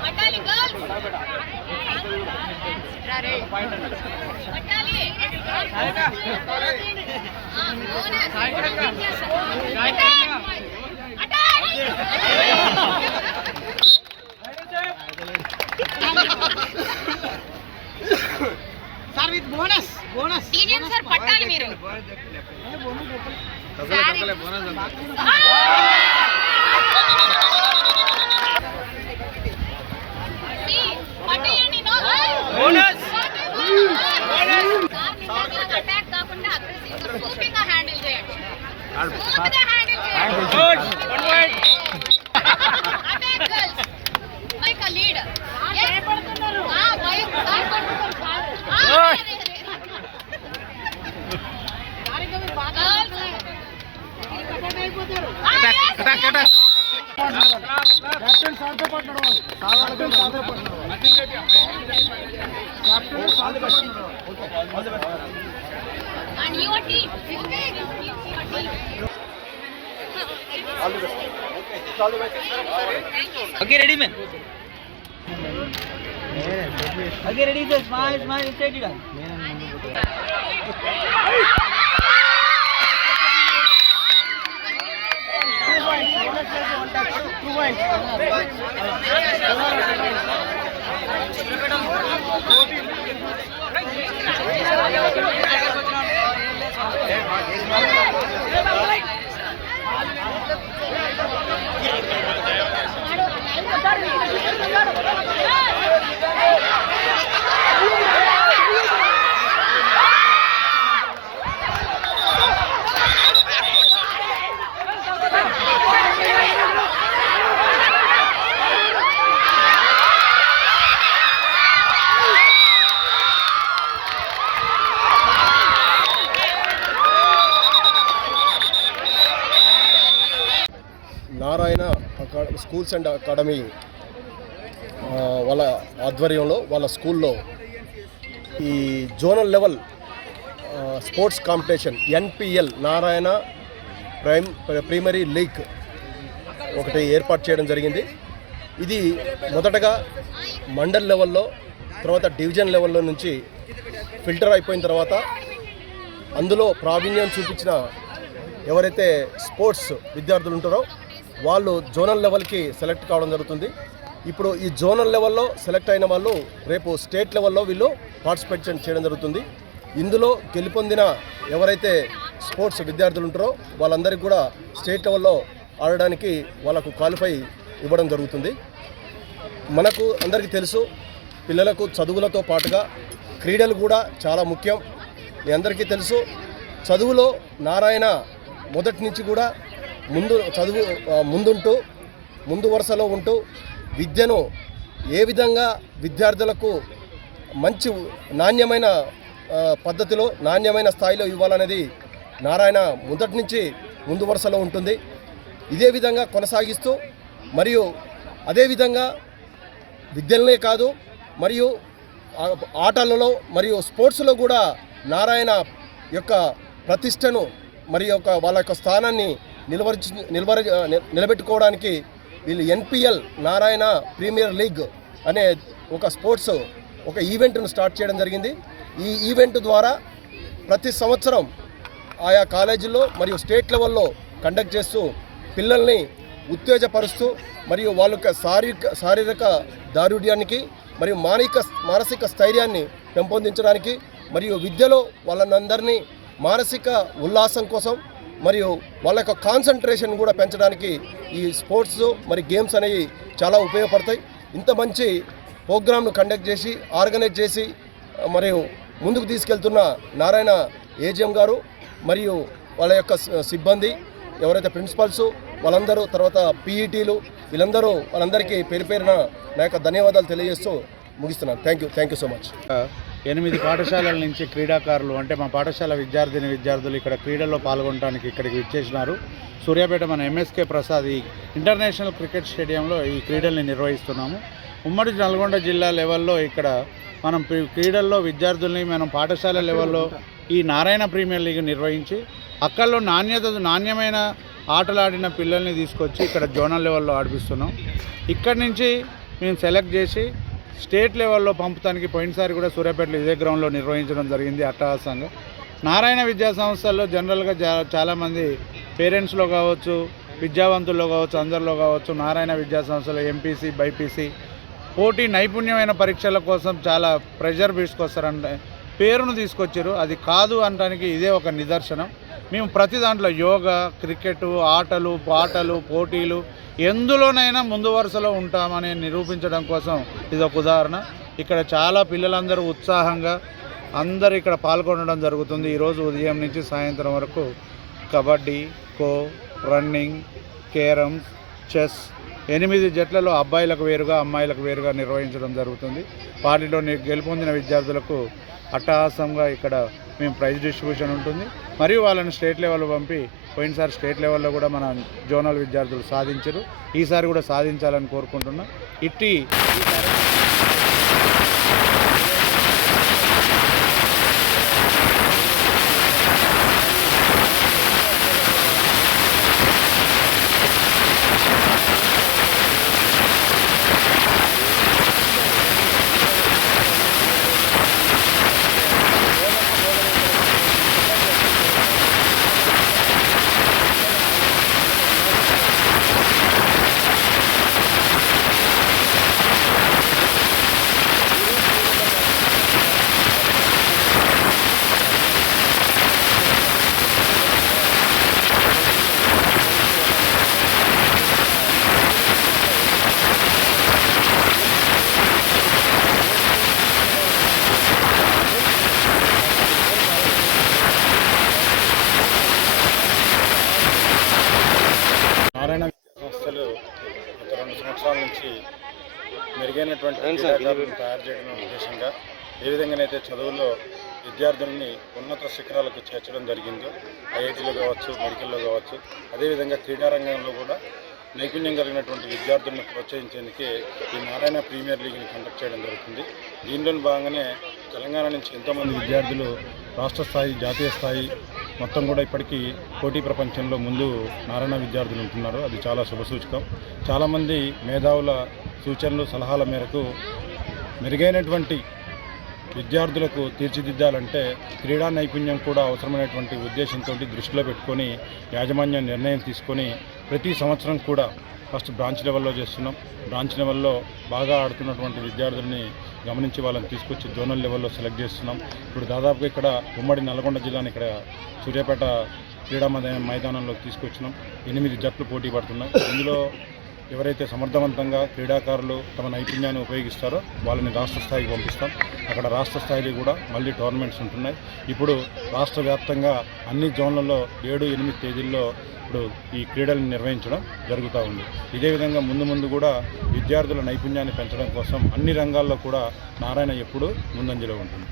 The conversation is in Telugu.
పట్టాలి గర్ల్స్ పట్టాలి ఆ, bonus. Attack! Sir with bonus bonus TDM sir పట్టాలి మీరు శారీ. ಕ್ಯಾಪ್ಟನ್ ಸಾಧನೆ ಪಾಟ್ ನೋಡುವ ಸಾಧನೆ ಸಾಧನೆ ಪಾಟ್ ನೋಡುವ ಕ್ಯಾಪ್ಟನ್ ಸಾಧನೆ ಪಾಟ್ ನೋಡುವ okay And team. Okay. Ready, man. Okay, ready, sir. Smile, smile, inside. Schools and academy వాళ్ళ ఆధ్వర్యంలో వాళ్ళ స్కూల్లో ఈ zonal level sports competition NPL Narayana prime primary league ఒకటి ఏర్పాటు చేయడం జరిగింది. ఇది మొదటగా మండల్ లెవెల్లో తర్వాత డివిజన్ లెవెల్లో నుంచి ఫిల్టర్ అయిపోయిన తర్వాత అందులో ప్రావీణ్యం చూపించిన ఎవరైతే స్పోర్ట్స్ విద్యార్థులు ఉంటారో వాళ్ళు జోనల్ లెవెల్కి సెలెక్ట్ కావడం జరుగుతుంది. ఇప్పుడు ఈ జోనల్ లెవెల్లో సెలెక్ట్ అయిన వాళ్ళు రేపు స్టేట్ లెవెల్లో వీళ్ళు పార్టిసిపేట్ చేయడం జరుగుతుంది. ఇందులో గెలుపొందిన ఎవరైతే స్పోర్ట్స్ విద్యార్థులు ఉంటారో వాళ్ళందరికీ కూడా స్టేట్ లెవెల్లో ఆడడానికి వాళ్ళకు క్వాలిఫై ఇవ్వడం జరుగుతుంది. మనకు అందరికీ తెలుసు పిల్లలకు చదువులతో పాటుగా క్రీడలు కూడా చాలా ముఖ్యం. మీ అందరికీ తెలుసు చదువులో నారాయణ మొదటి నుంచి కూడా ముందు చదువు ముందుంటూ ముందు వరుసలో ఉంటూ విద్యను ఏ విధంగా విద్యార్థులకు మంచి నాణ్యమైన పద్ధతిలో నాణ్యమైన స్థాయిలో ఇవ్వాలనేది నారాయణ మొదటి నుంచి ముందు వరుసలో ఉంటుంది. ఇదే విధంగా కొనసాగిస్తూ మరియు అదేవిధంగా విద్యలనే కాదు మరియు ఆటలలో మరియు స్పోర్ట్స్లో కూడా నారాయణ యొక్క ప్రతిష్టను మరి యొక్క వాళ్ళ యొక్క స్థానాన్ని నిలవరిచి నిలవర నిలబెట్టుకోవడానికి వీళ్ళు ఎన్పిఎల్ నారాయణ ప్రీమియర్ లీగ్ అనే ఒక స్పోర్ట్స్ ఒక ఈవెంట్ను స్టార్ట్ చేయడం జరిగింది. ఈ ఈవెంట్ ద్వారా ప్రతి సంవత్సరం ఆయా కాలేజీల్లో మరియు స్టేట్ లెవెల్లో కండక్ట్ చేస్తూ పిల్లల్ని ఉత్తేజపరుస్తూ మరియు వాళ్ళ యొక్క శారీరక శారీరక దారుఢ్యానికి మరియు మానిక మానసిక స్థైర్యాన్ని పెంపొందించడానికి మరియు విద్యలో వాళ్ళనందరినీ మానసిక ఉల్లాసం కోసం మరియు వాళ్ళ యొక్క కాన్సన్ట్రేషన్ కూడా పెంచడానికి ఈ స్పోర్ట్స్ మరి గేమ్స్ అనేవి చాలా ఉపయోగపడతాయి. ఇంత మంచి ప్రోగ్రామ్ను కండక్ట్ చేసి ఆర్గనైజ్ చేసి మరియు ముందుకు తీసుకెళ్తున్న నారాయణ ఏజిఎం గారు మరియు వాళ్ళ యొక్క సిబ్బంది ఎవరైతే ప్రిన్సిపల్స్ వాళ్ళందరూ తర్వాత పీఈటీలు వీళ్ళందరూ వాళ్ళందరికీ పేరు పేరున నా యొక్క ధన్యవాదాలు తెలియజేస్తూ ముగిస్తున్నాను. Thank you thank you so much ఎనిమిది పాఠశాలల నుంచి క్రీడాకారులు అంటే మా పాఠశాల విద్యార్థిని విద్యార్థులు ఇక్కడ క్రీడల్లో పాల్గొనడానికి ఇక్కడికి విచ్చేసినారు. సూర్యాపేట మన ఎంఎస్కే ప్రసాద్ ఈ ఇంటర్నేషనల్ క్రికెట్ స్టేడియంలో ఈ క్రీడల్ని నిర్వహిస్తున్నాము. ఉమ్మడి నల్గొండ జిల్లా లెవెల్లో ఇక్కడ మనం క్రీడల్లో విద్యార్థుల్ని మనం పాఠశాల లెవెల్లో ఈ నారాయణ ప్రీమియర్ లీగ్ నిర్వహించి అక్కల్లో నాణ్యత నాణ్యమైన ఆటలాడిన పిల్లల్ని తీసుకొచ్చి ఇక్కడ జోనల్ లెవెల్లో ఆడిపిస్తున్నాం. ఇక్కడి నుంచి మేము సెలెక్ట్ చేసి స్టేట్ లెవెల్లో పంపడానికి పోయినసారి కూడా సూర్యాపేటలో ఇదే గ్రౌండ్లో నిర్వహించడం జరిగింది అట్టహాసంగా. నారాయణ విద్యా సంస్థల్లో జనరల్గా చాలామంది పేరెంట్స్లో కావచ్చు విద్యావంతుల్లో కావచ్చు అందరిలో కావచ్చు నారాయణ విద్యా సంస్థలో ఎంపీసీ బైపీసీ పోటీ నైపుణ్యమైన పరీక్షల కోసం చాలా ప్రెషర్ తీసుకొస్తారంటే పేరును తీసుకొచ్చారు. అది కాదు అనడానికి ఇదే ఒక నిదర్శనం. మేము ప్రతి దాంట్లో యోగా క్రికెట్ ఆటలు పాటలు పోటీలు ఎందులోనైనా ముందు వరుసలో ఉంటామని నిరూపించడం కోసం ఇది ఒక ఉదాహరణ. ఇక్కడ చాలా పిల్లలందరూ ఉత్సాహంగా అందరు ఇక్కడ పాల్గొనడం జరుగుతుంది. ఈరోజు ఉదయం నుంచి సాయంత్రం వరకు kabaddi kho running carroms chess ఎనిమిది జట్లలో అబ్బాయిలకు వేరుగా అమ్మాయిలకు వేరుగా నిర్వహించడం జరుగుతుంది. వాటిలో గెలుపొందిన విద్యార్థులకు అట్టహాసంగా ఇక్కడ మేము ప్రైజ్ డిస్ట్రిబ్యూషన్ ఉంటుంది. మరియు వాళ్ళని స్టేట్ లెవెల్లో పంపి పోయినసారి స్టేట్ లెవెల్లో కూడా మన జోనల్ విద్యార్థులు సాధించరు. ఈసారి కూడా సాధించాలని కోరుకుంటున్నాం. ఇట్టి నారాయణ విద్యా సంస్థలు గత సంవత్సరాల నుంచి మెరుగైనటువంటి క్రీడాకారులను తయారు చేయడం ఉద్దేశంగా ఏ విధంగానైతే చదువుల్లో విద్యార్థుల్ని ఉన్నత శిఖరాలకు చేర్చడం జరిగిందో ఐఐటీలో కావచ్చు మెడికల్లో కావచ్చు అదేవిధంగా క్రీడారంగంలో కూడా నైపుణ్యం కలిగినటువంటి విద్యార్థులను ప్రోత్సహించేందుకే ఈ నారాయణ ప్రీమియర్ లీగ్ని కండక్ట్ చేయడం జరుగుతుంది. దీనిలో భాగంగానే తెలంగాణ నుంచి ఎంతోమంది విద్యార్థులు రాష్ట్ర స్థాయి జాతీయ స్థాయి మొత్తం కూడా ఇప్పటికీ పోటీ ప్రపంచంలో ముందు నారాయణ విద్యార్థులు ఉంటున్నారు. అది చాలా శుభసూచకం చాలామంది మేధావుల సూచనలు సలహాల మేరకు మెరుగైనటువంటి విద్యార్థులకు తీర్చిదిద్దాలంటే క్రీడా నైపుణ్యం కూడా అవసరమైనటువంటి ఉద్దేశంతో దృష్టిలో పెట్టుకొని యాజమాన్యం నిర్ణయం తీసుకొని ప్రతి సంవత్సరం కూడా ఫస్ట్ బ్రాంచ్ లెవెల్లో చేస్తున్నాం. బ్రాంచ్ లెవెల్లో బాగా ఆడుతున్నటువంటి విద్యార్థుల్ని గమనించి వాళ్ళని తీసుకొచ్చి జోనల్ లెవెల్లో సెలెక్ట్ చేస్తున్నాం. ఇప్పుడు దాదాపుగా ఇక్కడ ఉమ్మడి నల్గొండ జిల్లాని ఇక్కడ సూర్యాపేట క్రీడా మైదా- మైదానంలో తీసుకొచ్చినాం. ఎనిమిది జట్లు పోటీ పడుతున్నాయి. ఇందులో ఎవరైతే సమర్థవంతంగా క్రీడాకారులు తమ నైపుణ్యాన్ని ఉపయోగిస్తారో వాళ్ళని రాష్ట్ర స్థాయికి పంపిస్తాం. అక్కడ రాష్ట్ర స్థాయిలో కూడా మళ్ళీ టోర్నమెంట్స్ ఉంటున్నాయి. ఇప్పుడు రాష్ట్ర వ్యాప్తంగా అన్ని జోన్లలో ఏడు ఎనిమిది తేదీల్లో ఇప్పుడు ఈ క్రీడలను నిర్వహించడం జరుగుతూ ఉంది. ఇదే విధంగా ముందు ముందు కూడా విద్యార్థుల నైపుణ్యాన్ని పెంచడం కోసం అన్ని రంగాల్లో కూడా నారాయణ ఎప్పుడూ ముందంజలో ఉంటుంది.